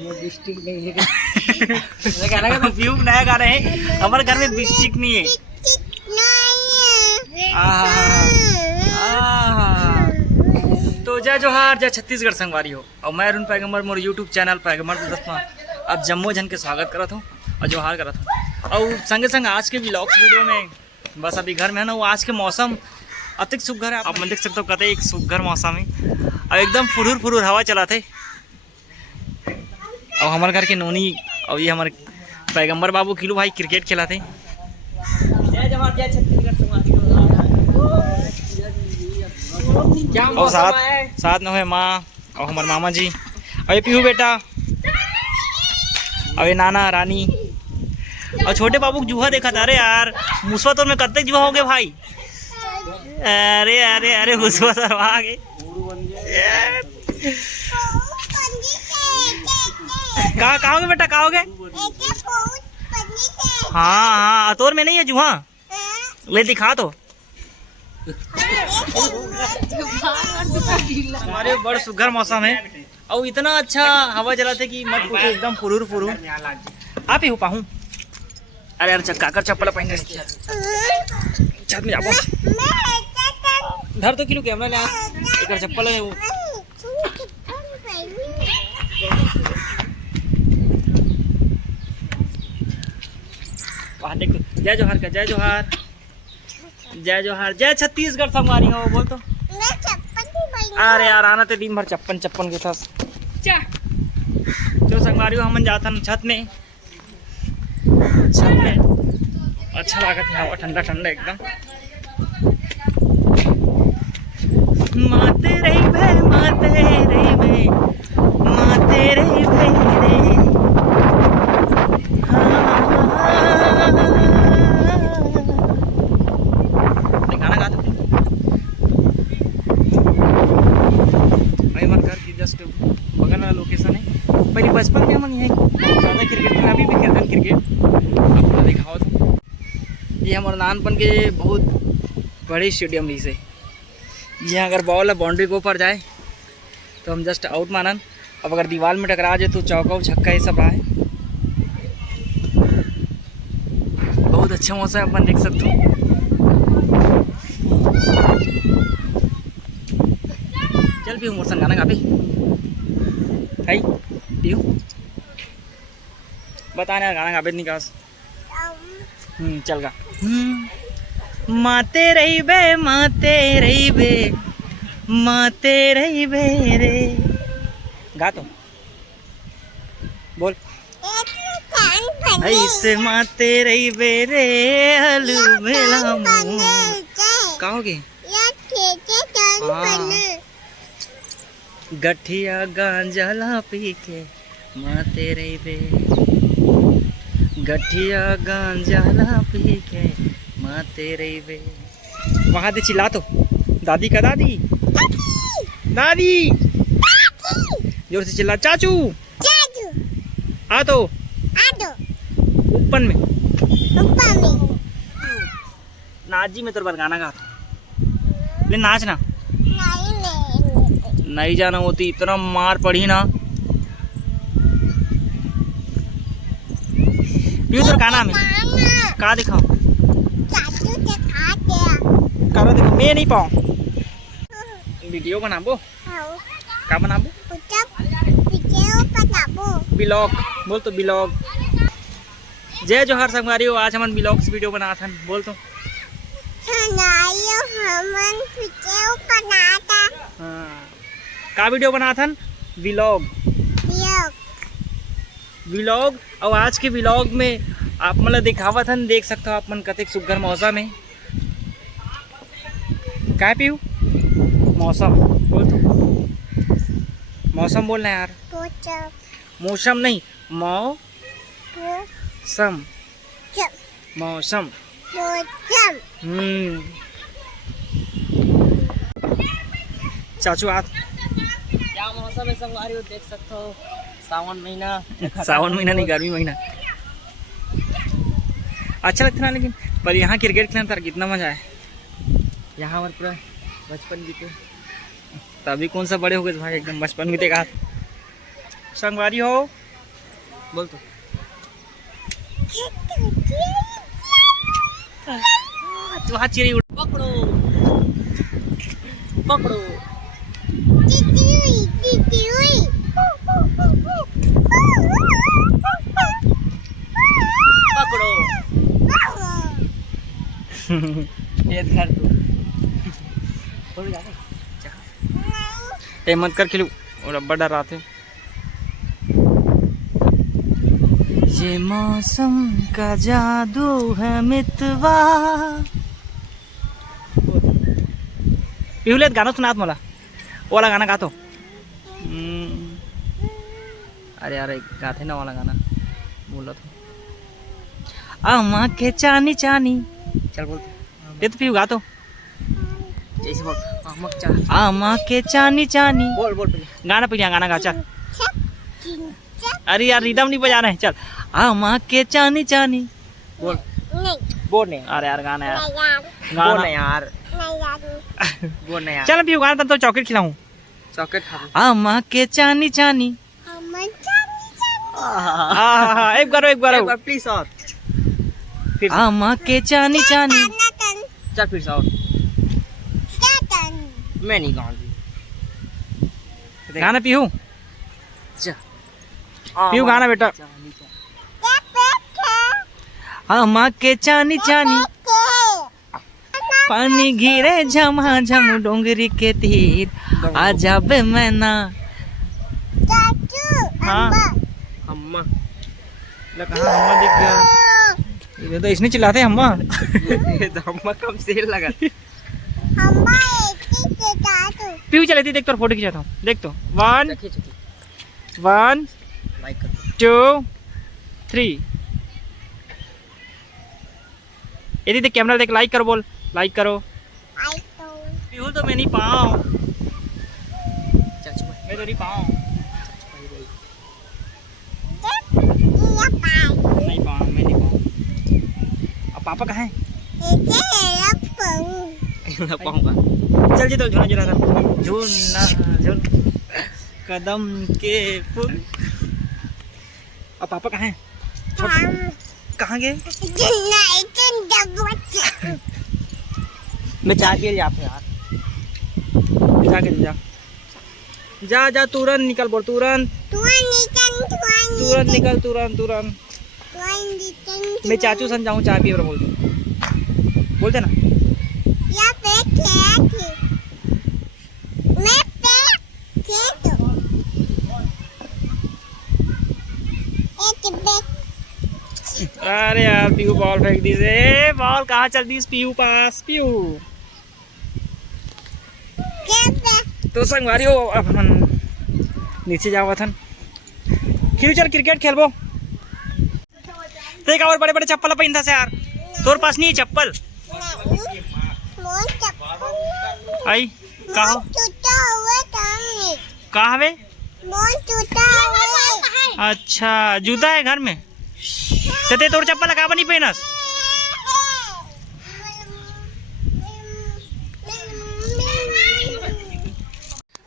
में बिस्टिक नहीं है। कहना तो व्यू नया गा रहे हैं, हमारे घर में बिस्टिक नहीं है। तो जय जोहार, जय छत्तीसगढ़ संगवारी हो। और मैं अरुण पैगंबर मोर यूट्यूब चैनल पैगंबर दोस्तों अब जम्मू जन के स्वागत करत हूँ और जोहार करत हूँ। और संगे संग आज के व्लॉग्स वीडियो में बस अभी घर में है ना, वो आज के मौसम अतिक सुघर है। आप मन देख सकते हो कहते एक सुघर मौसम है और एकदम फुरूर फुरूर हवा चला थे। और हमारे घर के नोनी और ये हमारे पैगंबर बाबू किलू भाई क्रिकेट खेलाते। जय जवाहर जय छत्तीसगढ़। और साथ में है माँ और हमारे मामा जी और ये पीहू बेटा और ये नाना रानी और छोटे बाबू जुहा देखा था। अरे यार मुसवा तो में कत्ते जुहा हो गए भाई। अरे अरे अरे मुसवा सर आ गए। कहाँ कहाँ बेटा कहाँ हो गए? हाँ हाँ अतोर में नहीं है जुहा, ले दिखा तो। हमारे बड़ सुघर मौसम है और इतना अच्छा हवा चलाते कि मत पूछो, एकदम फुरूर फुरूर। आप ही हो पाऊँ? अरे यार चक्का कर चप्पल पहन छत में जाओ। धर तो किलो कैमरा ले एक चप्पल है वो। वहाँ देख तो। जय जोहार का जय जोहार, जय जोहार जय छत्तीसगढ़ संगवारी हो बोल तो। अरे यार आना तो दिन भर चप्पन के था जो संगवारी हो। हम जाता छत में अच्छा लागत है, हवा ठंडा ठंडा एकदम। माते रही भे माते रही भे माते रही भे रे। गाना गा सकते भाई। हमारे घर की जस्ट बगल वाला लोकेशन है। पहले बचपन में हम यहीं ज़्यादा क्रिकेट खेलना, अभी भी खेलते हैं क्रिकेट। आपको दिखाओ तो ये हमारे नानपन के बहुत बड़े स्टेडियम भी से। यहाँ अगर बॉल बाउंड्री के ऊपर जाए तो हम जस्ट आउट मानन। अब अगर दीवार में टकरा जाए तो चौका छक्का ये सब रहा है। बहुत अच्छा मौसम अपन देख सकते हो। चल भी मोरसन गाना गा भी भाई पियो बताना गाना गा नहीं काश। चल गा। माते रही बे माते रही बे माते रही बे रे। गा तो बोल। ऐसे माते रही बे रे हलू भेला कहोगे। गठिया गांजा ला पी के माते रही बे, गठिया गांजा ला पी के माते रही बे। वहाँ दे चिल्ला तो दादी का दादी दादी जोर से चिल्ला। चाचू आ तो ऊपर में नाजी में तो बार गाना गा ले नाच ना। नहीं जाना होती इतना मार पड़ी ना। पियो तो गाना में का दिखाओ करो देखो। मैं नहीं पाऊँ वीडियो बनाबो का बनाबो ब्लॉग बोल तो ब्लॉग। जय जोहार संगवारी हो। आज हम ब्लॉग्स वीडियो बना था बोल तो। हाँ का वीडियो बना था व्लॉग व्लॉग। और आज के व्लॉग में आप मतलब दिखावा था देख सकते हो आप मन कतेक सुघर मौसम है। क्या पीऊ मौसम बोल तो। मौसम बोलना यार, मौसम नहीं मौसम मौसम। चाचू आप क्या मौसम है संगवारी हो देख सकते हो। सावन महीना नहीं गर्मी महीना अच्छा लगता ना। लेकिन पर यहाँ क्रिकेट खेलना था कितना मजा है। यहाँ हमारे पूरा बचपन बीते। तभी कौन सा बड़े हो गए भाई, एकदम बचपन बीते का संगवारी हो। बोल तो हाथ चिरी उड़ पकड़ो पकड़ो पकड़ो ये घर तू थोड़ी जा मत कर खिलू और अब्बा डर रहा थे। ये मौसम का जादू है मितवा पिहुलेत गाणं सुनात मला वाला गाना गातो अरे यार गाते ना वाला गाना बोला तो आमा के चानी चानी चल बोल दे तो पिहू गातो जैसे बोल आमा के चानी चानी बोल बोल गाना पहले गाना गा चल अरे यार रिदम नहीं बजा रहे चल आमा के चानी चानी बोल नहीं बोल नहीं अरे यार गाना यार गाना यार बोल नहीं यार चल पिहू गाना तो चॉकलेट खिलाऊं चॉकलेट खा आमा के चानी चानी एक बार प्लीज और आमा के चानी चानी चल फिर से और मैं नहीं गाऊंगी गाना पीहू पीहू गाना बेटा आमा के चानी चानी पानी घिरे झमाझम डोंगरी के तीर आ जाबे मैना हाँ अम्मा लगा अम्मा दिख गया ये तो इसने चिल्लाते अम्मा ये तो अम्मा कम सेल लगा पीहू चले थी देख तो फोटो खिंचाता हूँ देख तो 1 2 3 ये देख कैमरा देख लाइक करो बोल लाइक करो पीहू तो मैं नहीं पाऊँ मैं तो नहीं पाऊँ नहीं पाऊँ मैं नहीं पाऊँ अब पापा कहाँ हैं पाऊँगा चल जी तो झूलना जरा झूलना झूल कदम के फूल अब पापा कहाँ हैं कहाँ गए मैं चाह के यहाँ पे यार जाके जा जा जा तुरंत निकल बोल तुरंत निकल तुरंत मैं चाचू सन जाऊँ चाय पी बोलते ना अरे यार पीहू बॉल फेंक दी से बॉल कहाँ चल दी पीहू पास पीहू तो संगवारी हो अपन नीचे जाओ थन खिलू चल क्रिकेट खेलबो देख और बड़े बड़े चप्पल पहनता से यार तोर पास नहीं है चप्पल आई कहाँ कहाँ वे अच्छा जूता है घर में ते तोर चप्पल लगा नहीं पहनस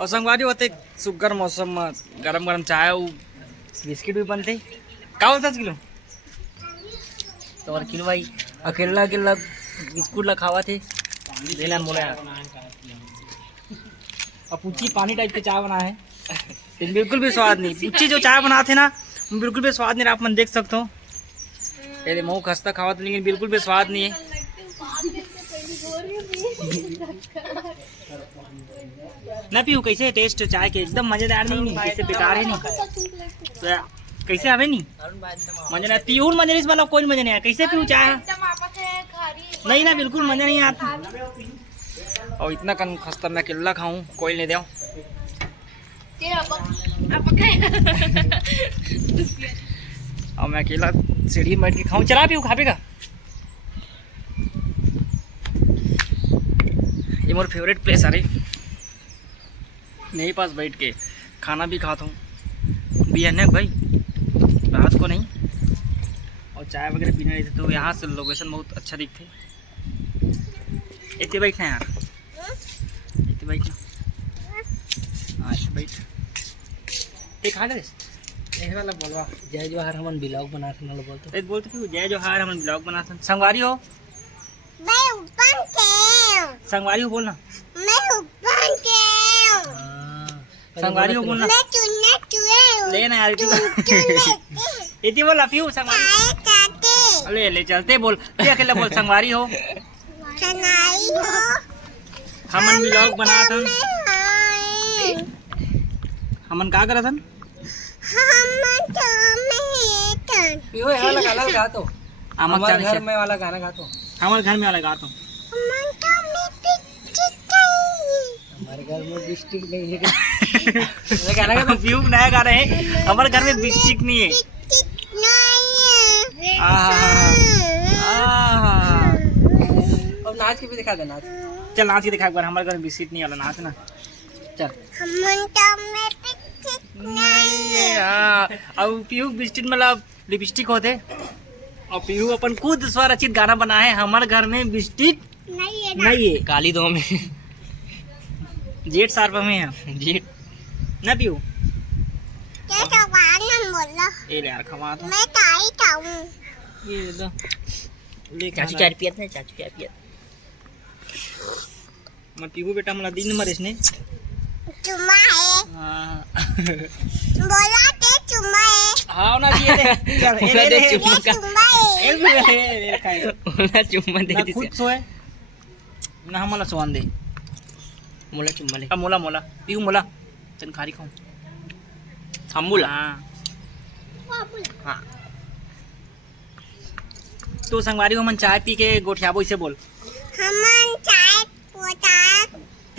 और संगवारी होते सुगर मौसम में गरम गरम चाय बिस्किट भी बनते का होता किलो तो और किलो भाई अकेला अकेला बिस्कुट ला खावा थे लेना बोला यार अब पूछी पानी टाइप के चाय बना है लेकिन बिल्कुल भी स्वाद नहीं पूछी जो चाय बनाते ना बिल्कुल भी स्वाद नहीं आप मन देख सकते हो पहले मुँह खस्ता खावा तो लेकिन बिल्कुल भी स्वाद नहीं है ना पीहू कैसे टेस्ट चाय के एकदम मजेदार नहीं कैसे बेकार है नहीं तो कैसे आवे नहीं मजा नहीं पीहू मजा नहीं वाला कोई मजा नहीं आया कैसे पीहू चाय नहीं ना बिल्कुल मजा नहीं आता और इतना कन खस्ता मैं अकेला खाऊं कोई नहीं दे और मैं अकेला सीढ़ी बैठ के खाऊं चला पीहू खापेगा ये मोर फेवरेट प्लेस अरे यहीं पास बैठ के खाना भी खाता हूँ बिहान भाई रात को नहीं और चाय वगैरह पीने रहते तो यहाँ से लोकेशन बहुत अच्छा दिखते इतने बैठना यार इतने बैठना आज बैठ खा ले ये वाला बोलवा जय जोहार हमन ब्लॉग बना थे ना बोलते ए बोलते कि जय जोहार हमन ब्लॉग बनाथन संगवारी हो मैं ऊपर के संगवारी हो बोलना मैं ऊपर के संगवारी हो बोलना मैं चुन्ने चुए ले ना यार इतनी बोल अपियो संगवारी चाहते ले ले चलते बोल ये अकेला बोल संगवारी हो सनाई हो हमन ब्लॉग बनाथन हमन का करथन हम तो में तन पियो ये वाला गाना गा तो हमन हमारे घर में वाला गाना गा तो हमारे घर में वाला गा तो हम तो में पिचकाई हमारे घर में डिस्ट्रिक्ट नहीं है ये गाना गा तो फ्यूक नया गा रहे हैं हमारे घर में बिस्टिक नहीं है पिचक नहीं आहा अब नाच के भी दिखा दे नाच चल नाच के दिखा एक बार हमारे घर में बिस्किट नहीं वाला नाच ना चल हम तो में पिचक नहीं अब पीयू बिस्किट मतलब लिपस्टिक होते और पीयू अपन खुद स्वरचित गाना बना है हमारे घर में बिस्किट नहीं है नहीं है काली दो में जेट शार्प में है जी ना पीयू क्या तो गाना बोला ये ले यार खवा तो मैं ताई ताऊं ये लो ले चाची चाय पियत है चाची चाय पियत मैं पीयू बेटा मला दिन मर इसने चुम्मा है हाँ बोला ते चुम्मा है हाँ ना दिए दे चल बोला दे ये चुम्मा ये चुम्मा है ले खाए ओला चुम्मा दे ना दे खुद सोए ना हमला सोन दे मोला चुम्मा ले अब मोला मोला पीयू मोला चल खारी खाऊं हम बोला हाँ हां तो संगवारी हो मन चाय पी के गोठियाबो इसे बोल हमन चाय पोता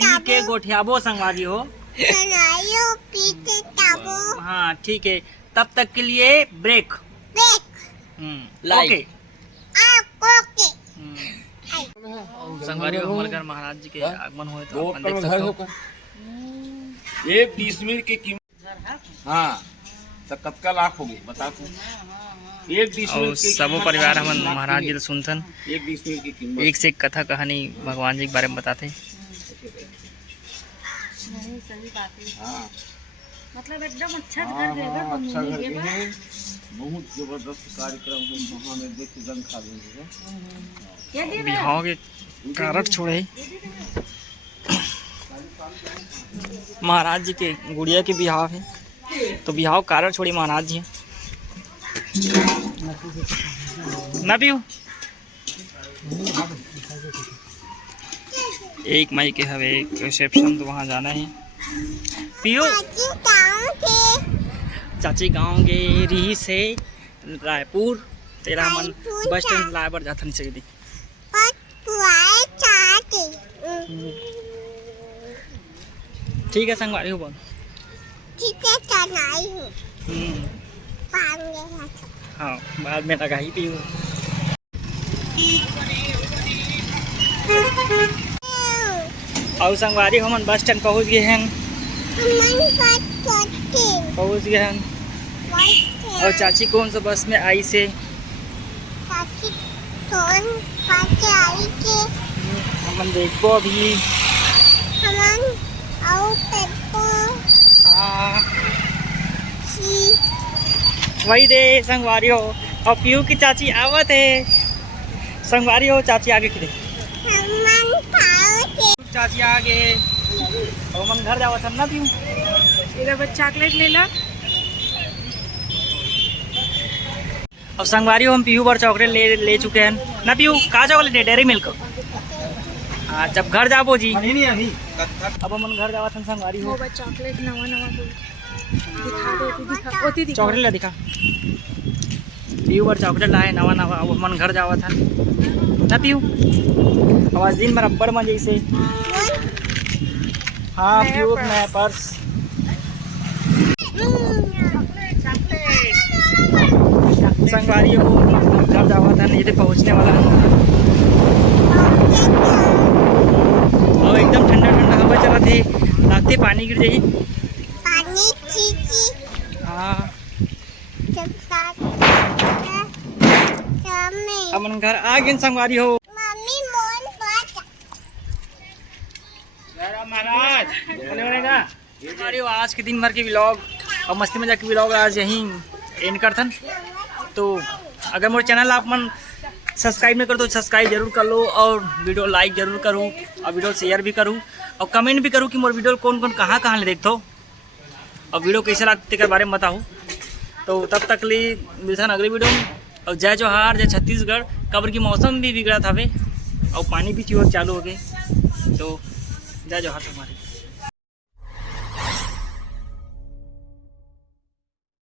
पी के गोठियाबो संगवारी हो सनाइयो पीते ताबो हाँ ठीक है तब तक के लिए ब्रेक देख लाइक। ओके आपको के संगवारी हो हमारे घर महाराज जी के आगमन हुए तो अपन देख सकते हो एक 20 मिनट की कीमत हाँ तो कब लाख हो गई बता तू एक 20 और मिनट की सबो कीमत परिवार लाख हमन हो महाराज जी गई। तो सुनथन एक 20 मिनट की कीमत एक से एक कथा कहानी भगवान जी के बारे में बताते हाँ मतलब एकदम अच्छा हाँ, घर देगा हाँ, अच्छा घर ये के बात। हैं बहुत जबरदस्त कार्यक्रम हुए वहाँ में देख के जंग खा लेंगे क्या दे बिहाव के कारट छोड़े महाराज जी के गुड़िया के बिहाव है तो बिहाव कारट छोड़ी महाराज जी है ना पीयू एक मई के हवे रिसेप्शन तो वहाँ जाना है पीयू चाची ताऊं के चाची गांव के री से रायपुर तेरा मन रायपुर बस स्टैंड जा। लाबर जाता नहीं सकती पर पुआए चाहते ठीक है संगवारी हो बोल ठीक है सनाई हूँ हम्म, पाएंगे हाथ हाँ बाद में लगा ही पीयू और संगवारी हमन बस स्टैंड पहुँच गए हैं हमन बात करते पहुँच गए हैं बात और चाची कौन सा बस में आई से चाची कौन पाचे आई के हमन देखो अभी हमन आओ पेपो हाँ सी वही दे संगवारी हो और पीयू की चाची आवत है संगवारी हो चाची आगे खड़े हमन खाओ के चाची आगे और मन घर जावा था ना पीयू तेरा बच्चा चॉकलेट ले ला और संगवारी हो हम पीयू पर चॉकलेट ले चुके हैं ना पीयू कहाँ चॉकलेट है डेयरी मिल्क हाँ जब घर जाबो जी अब मन घर जावा था संगवारी हो वो बच्चा चॉकलेट नवा नवा बोल दिखा दे ओती दिखा ओती दिखा चॉकलेट ला दिखा पीयू पर चॉकलेट लाए नवा नवा अब मन घर जावा था ना पीयू आवाज दिन में रब्बर में जैसे हाँ नया पीयू पर्स। नया पर्स संगवारी हो घर जावा था नहीं तो पहुँचने वाला है और एकदम ठंडा ठंडा हवा चला थे लागते पानी गिर जाई पानी चीची हाँ चलता में अपन घर आ गए संगवारी हो मम्मी मोन बात महाराज संगवारी हो आज के दिन भर के व्लॉग और मस्ती मजाक की व्लॉग आज यहीं एंड करथन। तो अगर मोर चैनल आप मन सब्सक्राइब नहीं करो तो सब्सक्राइब जरूर कर लो और वीडियो लाइक जरूर करूँ और वीडियो शेयर भी करूँ और कमेंट भी करूँ कि मोर वीडियो कौन कौन कहाँ ले देखते हो और वीडियो कैसे लगते के बारे में बताओ। तो तब तक ले मिलता अगले वीडियो में। और जय जोहार, जय छत्तीसगढ़। कब्र की मौसम भी बिगड़ा था और पानी भी चालू हो गए। तो जय जोहार तुम्हारे।